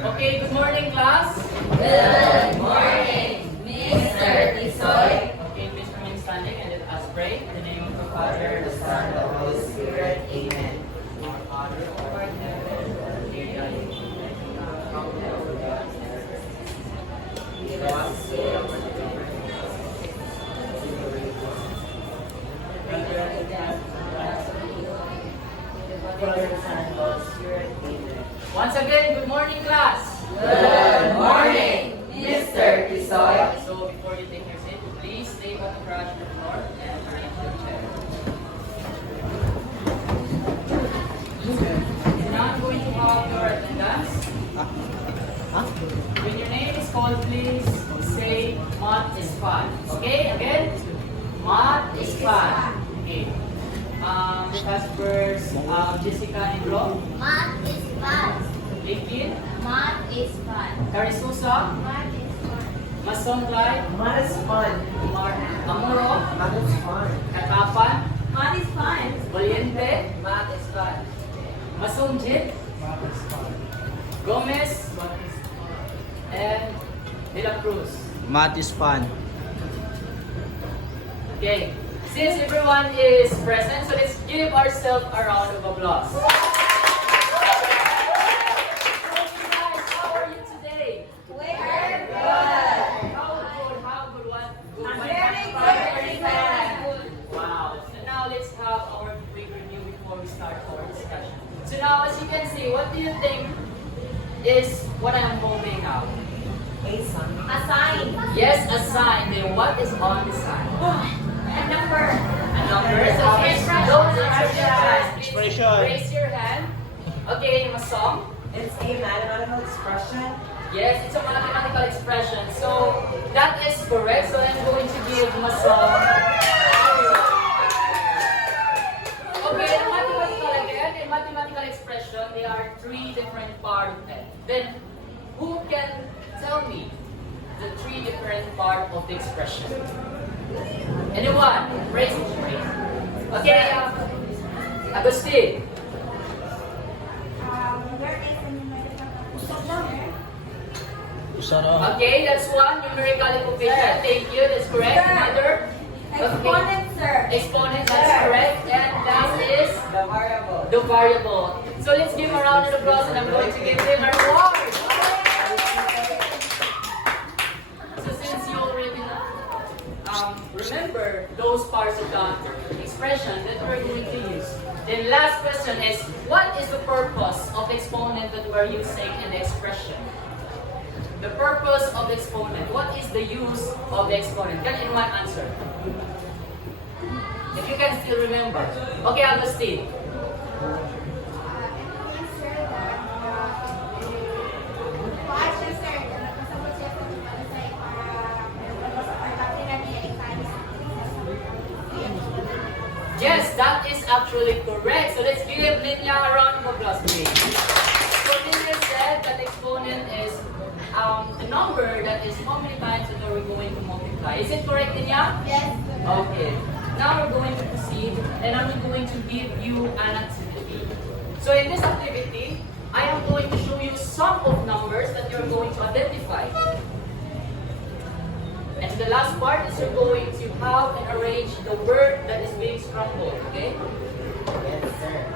Okay, good morning, class. Good morning, Mr. Tisoy. Okay, please remain standing and let us pray. In the name of the Father, the Son, and the Holy Spirit. Amen. Our Father, who art in heaven, hallowed be thy name. Give us this day our daily bread. Father, the Son, and the Holy Spirit. Amen. Once again, good morning, class. Good morning, Mr. Tisoy. So before you take your seat, please stay on the crash on the floor and arrange your chair. Now I'm going to have your attendance. When your name is called, please say math is fun. Okay, again? Math is fun. Okay. Class first, Jessica and Ro. Math is fun. Linkin, Math is fun. Carisusa, Math is fun. Masonglay, Math is fun. Amuro, Math is fun. Katapan, Math is fun. Valiente, Math is fun. Masongjit, Gomez, and De La Cruz. Math is fun. Okay, since everyone is present, so let's give ourselves a round of applause. So guys, how are you today? We're How good? How good? What? Good. Very good. Wow. So now let's have our quick review before we start our discussion. So now, as you can see, what do you think is what I'm holding out? A son. A sign. Yes, a sign. Then what is on the sign? A number. A number. So please don't raise your hand. Expression. Raise your hand. Okay, a song. It's a mathematical expression. Yes, it's a mathematical expression. So that is correct. So I'm going to give a song. Okay, in mathematical again, in mathematical expression, there are three different parts. Then, who can tell me the three different parts of the expression? Anyone? Raise your hand. Okay, Agustin. There is a number. Usano. Okay, that's one. Numerical equation. Thank you. That's correct. Another? Exponent, sir. Exponent, that's correct. And that is The variable. the variable. So let's give a round of applause and I'm going to give him a reward. So since you already remember those parts of the expression that we're going to use, then last question is, what is the purpose of exponent that we're using in the expression? The purpose of exponent. What is the use of the exponent? Can anyone answer? If you can still remember. Okay, Agustin. Yes, that is actually correct. So let's give Linya a round of applause, please. So Linya said that exponent is the number that is how many times that we're going to multiply. Is it correct, Linya? Yes. Okay. Now we're going to proceed and I'm going to give you an activity. So in this activity, I am going to show you some of numbers that you're going to identify. And the last part is you're going to have and arrange the word that is being scrambled, okay? Yes, sir.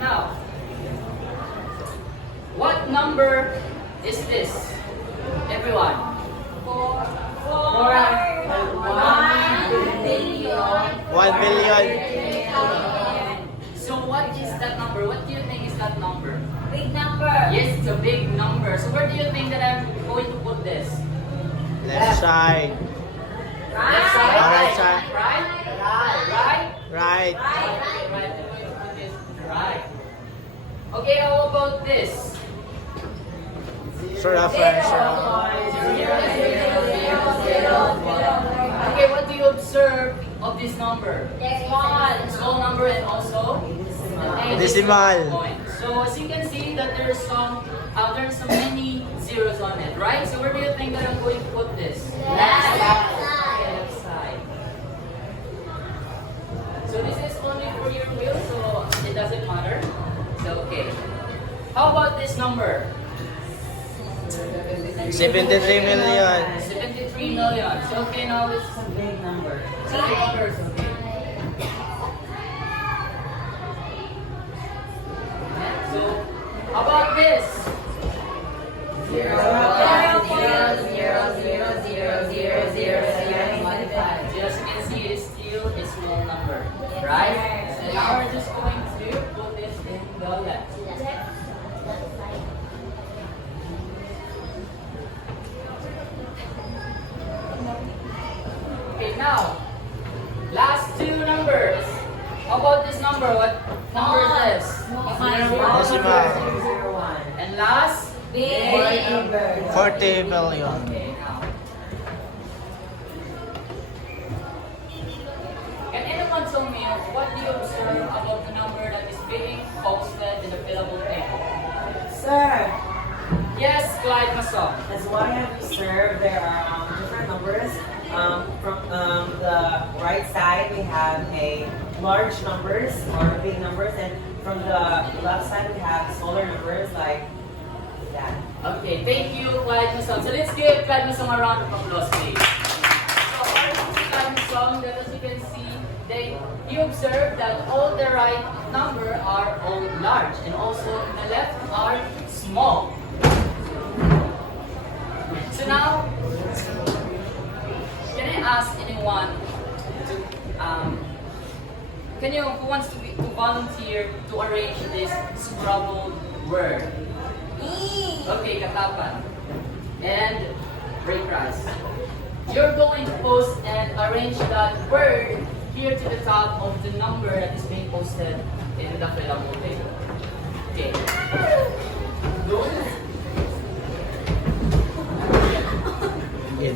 Now, what number is this? Everyone. 4 1 billion. So what is that number? What do you think is that number? Big number. Yes, it's a big number. So where do you think that I'm going to put this? Left side. Left side? Right side. Right? Right? Right. Right. I'm going to put this right. Okay, how about this? Sir Rafael, sir Rafael. Okay, what do you observe of this number? Small number and also a Decimal. point. So as you can see that there's some many zeros on it, right? So where do you think that I'm going to put this? Left Left side. So this is only for your wheel, so it doesn't matter. So okay. How about this number? 73 million. 73 million. So okay, now let's It's a big number. see the numbers. Okay. So how about this? Zero, So as you can see, it is still a small number, right? And now we're just going to put this in the left. Okay, now, last two numbers. How about this number? What number is this? Decimal. 001. And last? Big number. 40 million. Okay, now. Can anyone tell me what do you observe about the number that is being posted in the fillable table? Sir, Yes, Clyde Masson. as what I have observed, there are different numbers. From the right side, we have a large numbers or big numbers, and from the left side, we have smaller numbers like that. Okay, thank you, Clyde Masson. So let's give Clyde Masson a round of applause, please. So according to Clyde Masson, that as you can see, you observe that all the right number are all large, and also the left are small. So now, can I ask anyone to who wants to volunteer to arrange this scrabbled word? Okay, Katapan and Ray Price. You're going to post and arrange that word here to the top of the number that is being posted in the fillable table. Okay. In.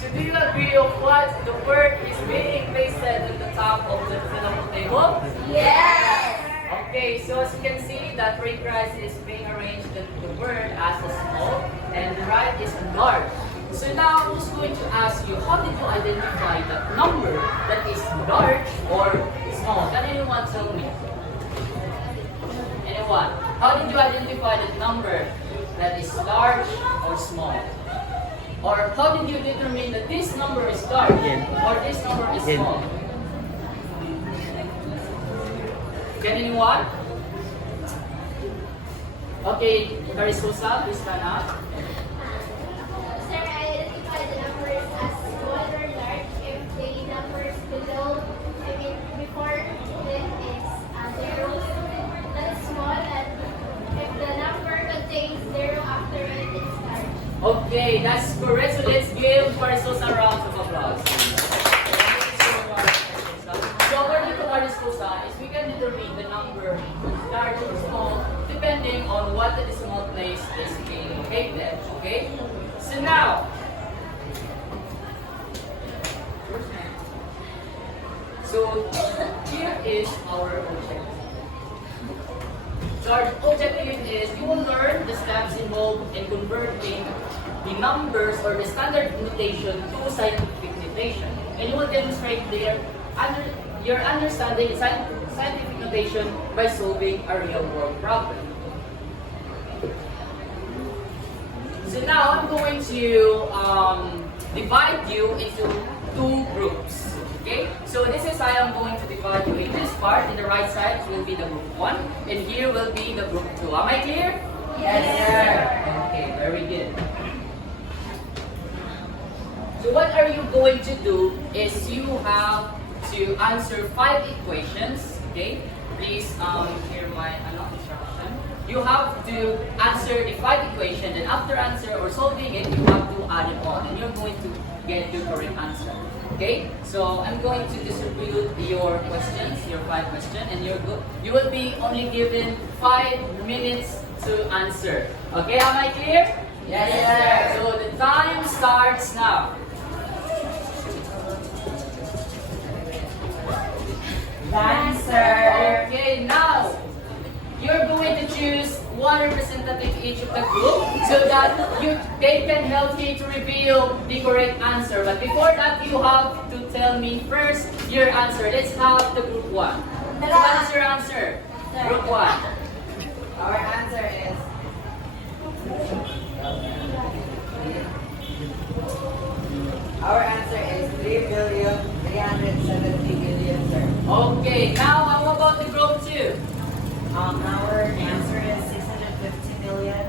So do you agree of what the word is being pasted at the top of the fillable table? Yes. Okay, so as you can see, that Ray Price is being arranged the word as a small and the right is large. So now who's going to ask you, how did you identify that number that is large or small? Can anyone tell me? Anyone? How did you identify that number that is large or small? Or how did you determine that this number is large or this number is Yen. small? Can anyone? Okay, Carisosa, please stand up. Sir, I identify the numbers as small or large if the numbers below, before it is zeros, that's small, and if the number contains zero after it, it's large. Okay, that's correct. So let's give Carisosa a round of applause. Thank you so much, Carisosa. So according to Carisosa, is we can determine the number large or small depending on what the decimal place is being located. Okay? So now, so here is our objective. So our objective is you will learn the steps involved in converting the numbers or the standard notation to scientific notation. And you will demonstrate your understanding in scientific notation by solving a real world problem. So now I'm going to divide you into two groups. Okay? So this is how I'm going to divide you. In this part, in the right side, will be the group 1, and here will be the group 2. Am I clear? Yes, sir. Okay, very good. So what are you going to do is you have to answer 5 equations. Okay? Please hear my instruction. You have to answer the 5 equations, and after answer or solving it, you have to add it on, and you're going to get your correct answer. Okay? So I'm going to distribute your questions, your 5 questions, and you will be only given 5 minutes to answer. Okay, am I clear? Yes, sir. So the time starts now. Done, sir. Okay, now you're going to choose one representative each of the group so that they can help you to reveal the correct answer. But before that, you have to tell me first your answer. Let's have the group 1. So what is your answer? Group 1. Our answer is Our answer is 3,370,000,000, sir. Okay, now how about the group 2? Our answer is 650 million.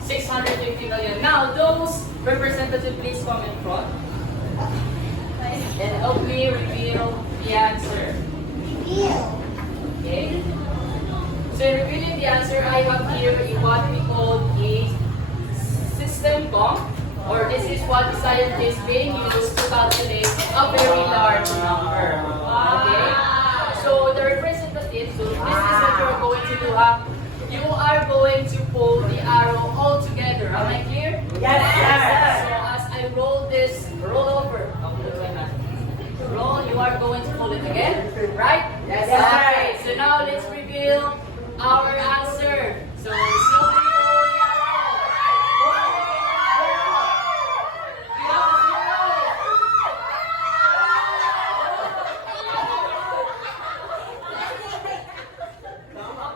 650 million. Now, those representatives, please come in front and help me reveal the answer. Okay? So, in revealing the answer, I have here what we call a system bomb, or this is what the scientists being used to calculate a very large number. Okay? So, the representatives, so this is what you're going to do. You are going to pull the arrow all together. Am I clear? Yes, sir. So as I roll this, roll over. Roll, you are going to pull it again, right? Yes, Okay, sir. so now let's reveal our answer. So slowly roll the arrow.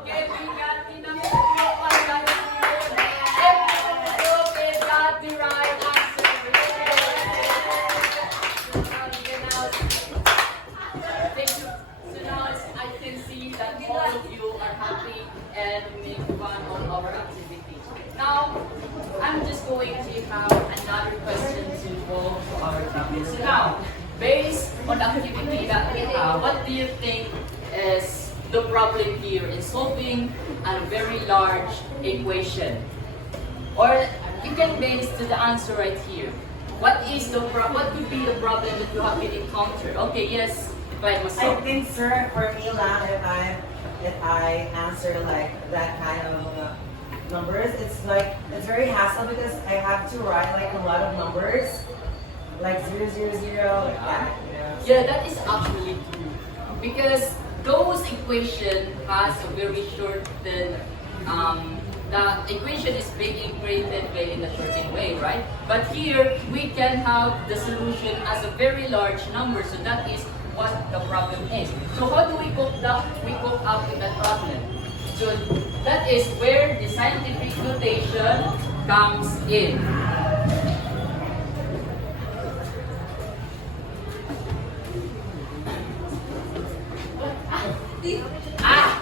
Okay, we got the number. Every got the right answer. Thank you. So now I can see that all of you are happy and make fun of our activity. Now, I'm just going to have another question to go to our topic. So now, based on the activity that we have, what do you think is the problem here in solving a very large equation? Or you can base to the answer right here. What could be the problem that you have been encountered? Okay, yes, by I myself. think, sir, for me lang, if I answer like that kind of numbers, it's very hassle because I have to write like a lot of numbers, like 000, like that. Yeah, that is actually true. Because those equation has a very shortened, the equation is being created in a shortened way, right? But here, we can have the solution as a very large number, so that is what the problem is. So how do we cope up with that problem? So that is where the scientific notation comes in. Ah!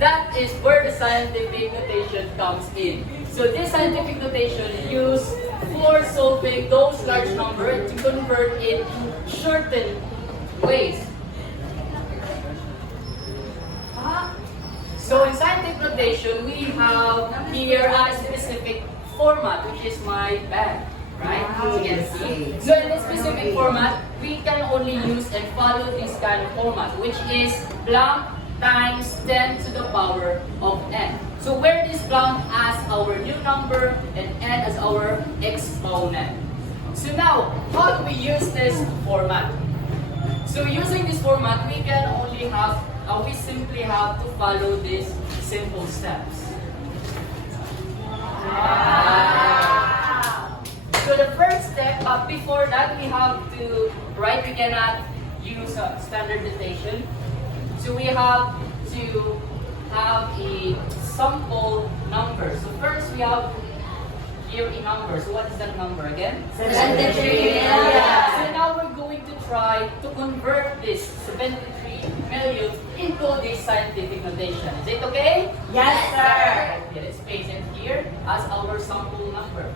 That is where the scientific notation comes in. So this scientific notation used for solving those large numbers to convert it to shortened ways. So in scientific notation, we have here a specific format, which is my bag, right? As you can see. So in this specific format, we can only use and follow this kind of format, which is blank times 10 to the power of n. So where this blank as our new number and n as our exponent. So now, how do we use this format? So using this format, we can only have, we simply have to follow these simple steps. So the first step, before that, we have to write, we cannot use standard notation. So we have to have a sample number. So first we have here a number. So what is that number again? 73 million. So now we're going to try to convert this 73 million into this scientific notation. Is it okay? Yes, sir. Okay, let's paste it here as our sample number.